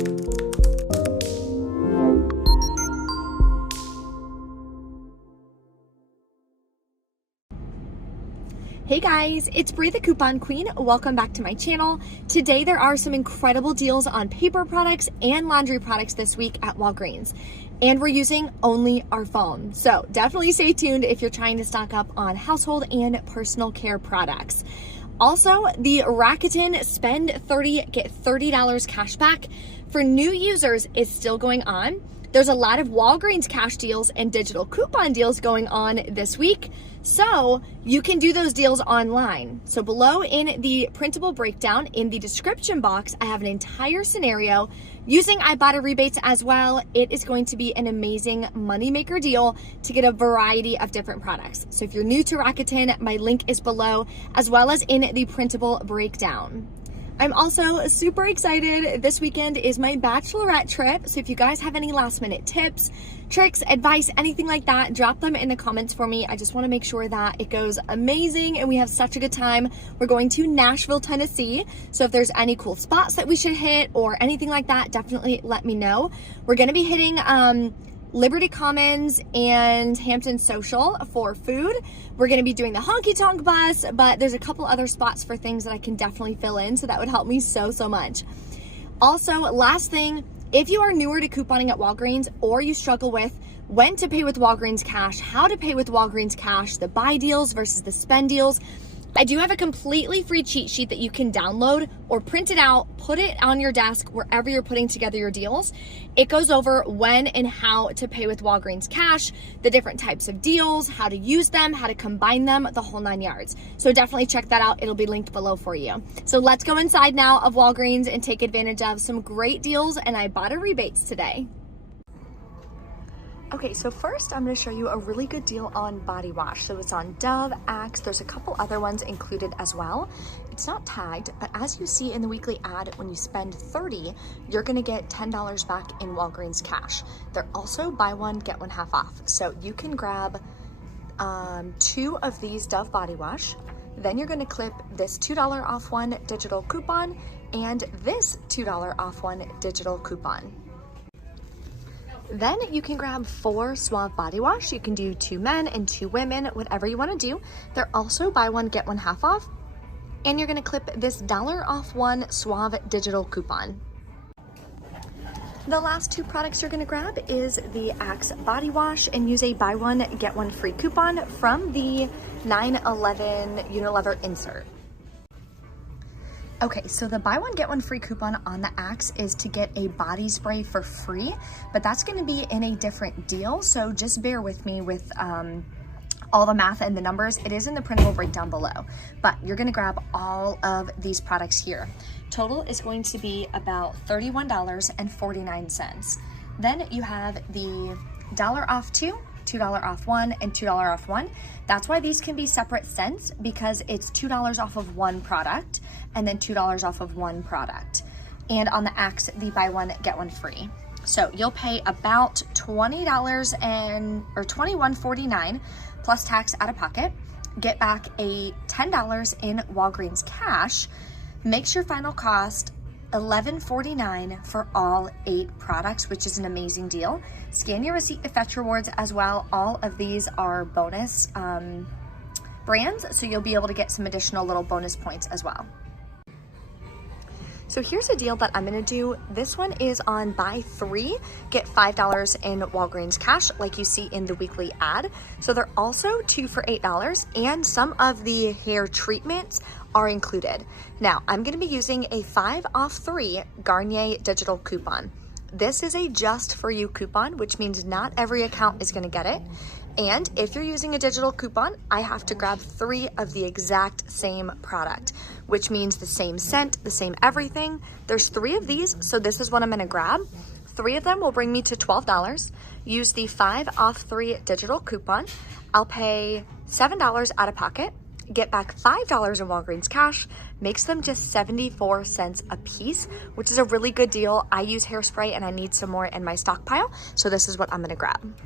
Hey guys, it's Bree the Coupon Queen. Welcome back to my channel. Today there are some incredible deals on paper products and laundry products this week at Walgreens. And we're using only our phone. So definitely stay tuned if you're trying to stock up on household and personal care products. Also, the Rakuten Spend $30, Get $30 cash back for new users is still going on. There's a lot of Walgreens cash deals and digital coupon deals going on this week. So you can do those deals online. So below in the printable breakdown in the description box, I have an entire scenario using Ibotta rebates as well. It is going to be an amazing moneymaker deal to get a variety of different products. So if you're new to Rakuten, my link is below as well as in the printable breakdown. I'm also super excited. This weekend is my bachelorette trip. So if you guys have any last minute tips, tricks, advice, anything like that, drop them in the comments for me. I just want to make sure that it goes amazing and we have such a good time. We're going to Nashville, Tennessee. So if there's any cool spots that we should hit or anything like that, definitely let me know. We're going to be hitting Liberty Commons and Hampton Social for food. We're going to be doing the honky tonk bus, but there's a couple other spots for things that I can definitely fill in, so that would help me so much. Also, last thing, if you are newer to couponing at Walgreens or you struggle with when to pay with Walgreens cash, how to pay with Walgreens cash, the buy deals versus the spend deals, I do have a completely free cheat sheet that you can download or print it out, put it on your desk wherever you're putting together your deals. It goes over when and how to pay with Walgreens cash, the different types of deals, how to use them, how to combine them, the whole 9 yards. So definitely check that out. It'll be linked below for you. So let's go inside now of Walgreens and take advantage of some great deals and Ibotta rebates today. Okay, so first I'm going to show you a really good deal on body wash. So it's on Dove, Axe, there's a couple other ones included as well. It's not tagged, but as you see in the weekly ad, when you spend $30, you're going to get $10 back in Walgreens cash. They're also buy one, get one half off. So you can grab 2 of these Dove body wash. Then you're going to clip this $2 off one digital coupon and this $2 off one digital coupon. Then you can grab 4 Suave body wash. You can do 2 men and 2 women, whatever you want to do. They're also buy one, get one half off. And you're going to clip this $1 off one Suave digital coupon. The last 2 products you're going to grab is the Axe body wash and use a buy one, get one free coupon from the 9/11 Unilever insert. Okay, so the buy one, get one free coupon on the Axe is to get a body spray for free, but that's gonna be in a different deal, so just bear with me with all the math and the numbers. It is in the printable breakdown below, but you're gonna grab all of these products here. Total is going to be about $31.49. Then you have the $1 off 2, $2 off 1, and $2 off 1. That's why these can be separate cents, because it's $2 off of one product and then $2 off of one product. And on the Axe, the buy one, get one free. So you'll pay about $21.49 plus tax out of pocket, get back a $10 in Walgreens cash, makes your final cost $11.49 for all 8 products, which is an amazing deal. Scan your receipt to fetch rewards as well. All of these are bonus brands, so you'll be able to get some additional little bonus points as well. So here's a deal that I'm gonna do. This one is on buy 3, get $5 in Walgreens cash, like you see in the weekly ad. So they're also 2 for $8, and some of the hair treatments are included. Now, I'm gonna be using a 5 off 3 Garnier digital coupon. This is a just for you coupon, which means not every account is gonna get it. And if you're using a digital coupon, I have to grab 3 of the exact same product, which means the same scent, the same everything. There's 3 of these, so this is what I'm gonna grab. 3 of them will bring me to $12. Use the 5 off 3 digital coupon. I'll pay $7 out of pocket, get back $5 in Walgreens cash, makes them just 74 cents a piece, which is a really good deal. I use hairspray and I need some more in my stockpile, so this is what I'm gonna grab.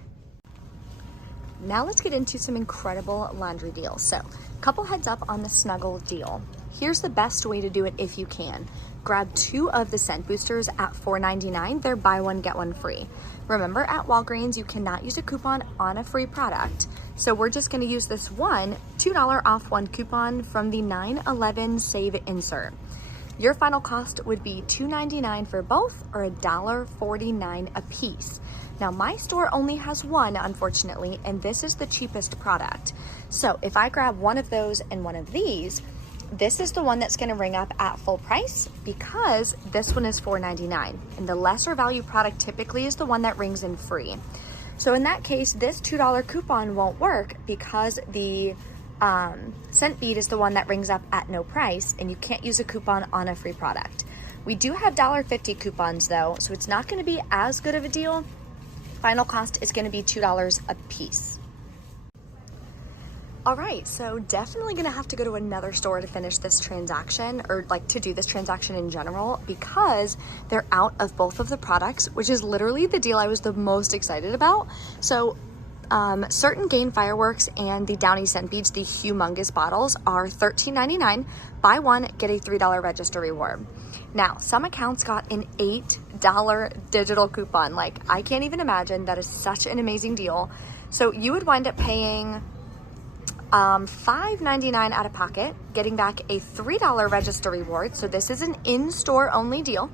Now let's get into some incredible laundry deals. So, couple heads up on the Snuggle deal. Here's the best way to do it if you can. grab 2 of the scent boosters at $4.99. They're buy one, get one free. Remember, at Walgreens, you cannot use a coupon on a free product. So we're just gonna use this one $2 off one coupon from the 9/11 Save insert. Your final cost would be $2.99 for both, or $1.49 a piece. Now, my store only has one, unfortunately, and this is the cheapest product. So if I grab one of those and one of these, this is the one that's gonna ring up at full price because this one is $4.99. And the lesser value product typically is the one that rings in free. So in that case, this $2 coupon won't work because the scent bead is the one that rings up at no price, and you can't use a coupon on a free product. We do have $1.50 coupons though, so it's not gonna be as good of a deal. Final cost is gonna be $2 a piece. All right, so definitely gonna have to go to another store to finish this transaction, or like to do this transaction in general, because they're out of both of the products, which is literally the deal I was the most excited about. So certain Gain fireworks and the Downy scent beads, the humongous bottles, are $13.99. Buy one, get a $3 register reward. Now, some accounts got an $8 digital coupon. Like, I can't even imagine. That is such an amazing deal. So you would wind up paying $5.99 out of pocket, getting back a $3 register reward. So this is an in-store only deal.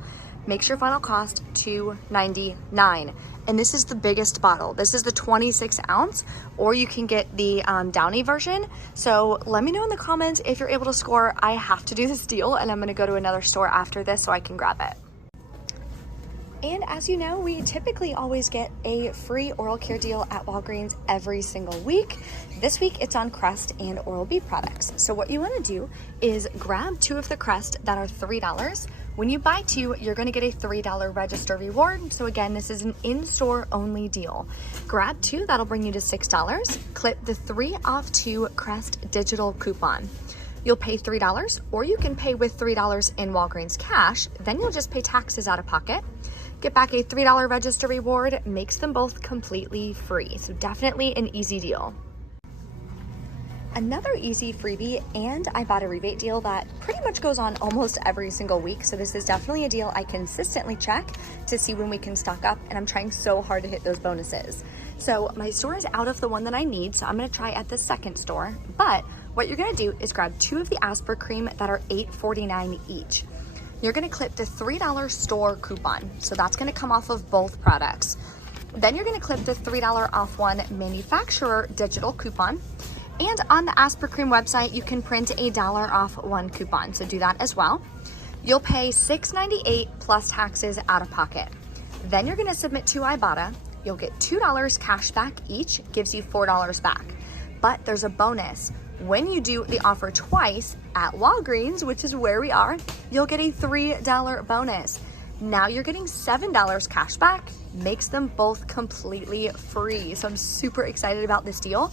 Makes your final cost $2.99. And this is the biggest bottle. This is the 26 ounce, or you can get the Downy version. So let me know in the comments if you're able to score. I have to do this deal, and I'm gonna go to another store after this so I can grab it. And as you know, we typically always get a free oral care deal at Walgreens every single week. This week it's on Crest and Oral-B products. So what you wanna do is grab 2 of the Crest that are $3. When you buy 2, you're gonna get a $3 register reward. So again, this is an in-store only deal. Grab 2, that'll bring you to $6. Clip the 3 off 2 Crest digital coupon. You'll pay $3, or you can pay with $3 in Walgreens cash. Then you'll just pay taxes out of pocket. Get back a $3 register reward, makes them both completely free. So definitely an easy deal. Another easy freebie and Ibotta rebate deal that pretty much goes on almost every single week. So this is definitely a deal I consistently check to see when we can stock up, and I'm trying so hard to hit those bonuses. So my store is out of the one that I need, so I'm gonna try at the second store. But what you're gonna do is grab 2 of the Asper Cream that are $8.49 each. You're gonna clip the $3 store coupon. So that's gonna come off of both products. Then you're gonna clip the $3 off one manufacturer digital coupon. And on the Asper Cream website, you can print a $1 off one coupon. So do that as well. You'll pay $6.98 plus taxes out of pocket. Then you're gonna submit to Ibotta. You'll get $2 cash back each, gives you $4 back. But there's a bonus. When you do the offer twice at Walgreens, which is where we are, you'll get a $3 bonus. Now you're getting $7 cash back, makes them both completely free. So I'm super excited about this deal.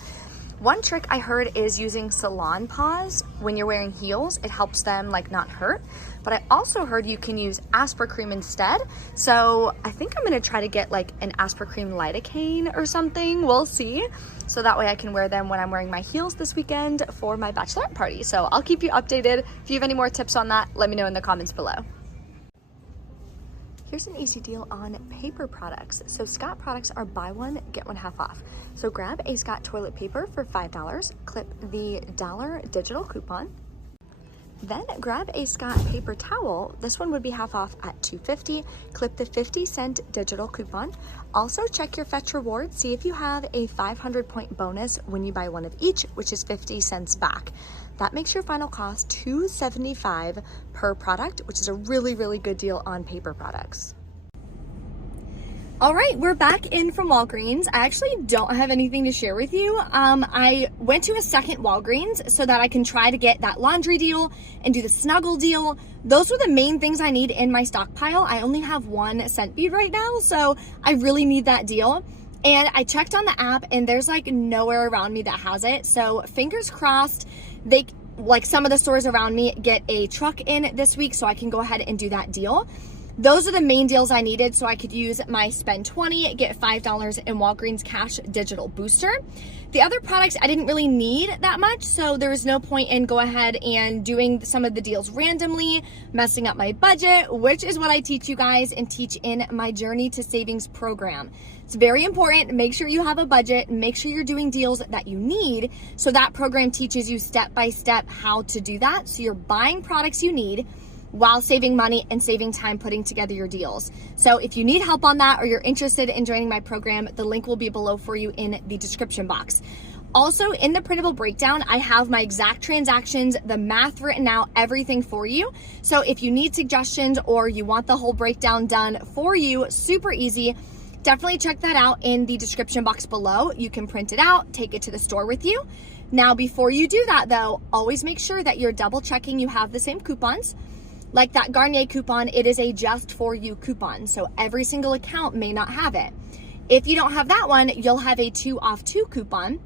One trick I heard is using salon paws when you're wearing heels. It helps them like not hurt. But I also heard you can use Asper Cream instead. So I think I'm gonna try to get like an Asper Cream lidocaine or something. We'll see. So that way I can wear them when I'm wearing my heels this weekend for my bachelorette party. So I'll keep you updated. If you have any more tips on that, let me know in the comments below. Here's an easy deal on paper products. So Scott products are buy one, get one half off. So grab a Scott toilet paper for $5, clip the $1 digital coupon. Then grab a Scott paper towel. This one would be half off at $2.50. Clip the 50-cent digital coupon. Also check your Fetch Rewards. See if you have a 500-point bonus when you buy one of each, which is 50 cents back. That makes your final cost $2.75 per product, which is a really, really good deal on paper products. All right, we're back in from Walgreens. I actually don't have anything to share with you. I went to a second Walgreens so that I can try to get that laundry deal and do the snuggle deal. Those are the main things I need in my stockpile. I only have one scent bead right now, so I really need that deal. And I checked on the app and there's like nowhere around me that has it. So fingers crossed, like some of the stores around me get a truck in this week so I can go ahead and do that deal. Those are the main deals I needed so I could use my spend $20, get $5 in Walgreens Cash Digital Booster. The other products I didn't really need that much, so there was no point in go ahead and doing some of the deals randomly, messing up my budget, which is what I teach you guys and teach in my Journey to Savings program. It's very important. Make sure you have a budget. Make sure you're doing deals that you need. So that program teaches you step by step how to do that. So you're buying products you need while saving money and saving time putting together your deals. So if you need help on that or you're interested in joining my program, the link will be below for you in the description box. Also, in the printable breakdown, I have my exact transactions, the math written out, everything for you. So if you need suggestions or you want the whole breakdown done for you, super easy, definitely check that out in the description box below. You can print it out, take it to the store with you. Now, before you do that though, always make sure that you're double checking you have the same coupons. Like that Garnier coupon, it is a just for you coupon. So every single account may not have it. If you don't have that one, you'll have a 2 off 2 coupon,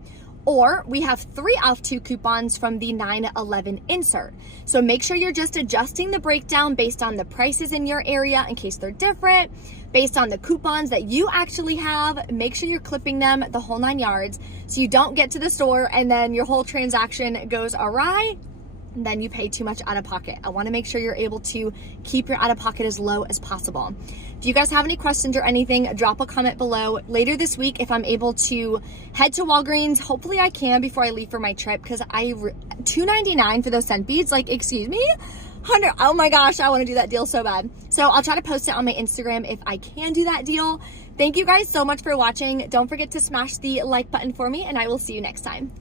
or we have 3 off 2 coupons from the 9/11 insert. So make sure you're just adjusting the breakdown based on the prices in your area in case they're different, based on the coupons that you actually have. Make sure you're clipping them the whole 9 yards so you don't get to the store and then your whole transaction goes awry. Then you pay too much out of pocket. I want to make sure you're able to keep your out of pocket as low as possible. If you guys have any questions or anything, drop a comment below. Later this week, if I'm able to head to Walgreens, hopefully I can before I leave for my trip, because $2.99 for those scent beads, like, excuse me? 100, oh my gosh, I want to do that deal so bad. So I'll try to post it on my Instagram if I can do that deal. Thank you guys so much for watching. Don't forget to smash the like button for me, and I will see you next time.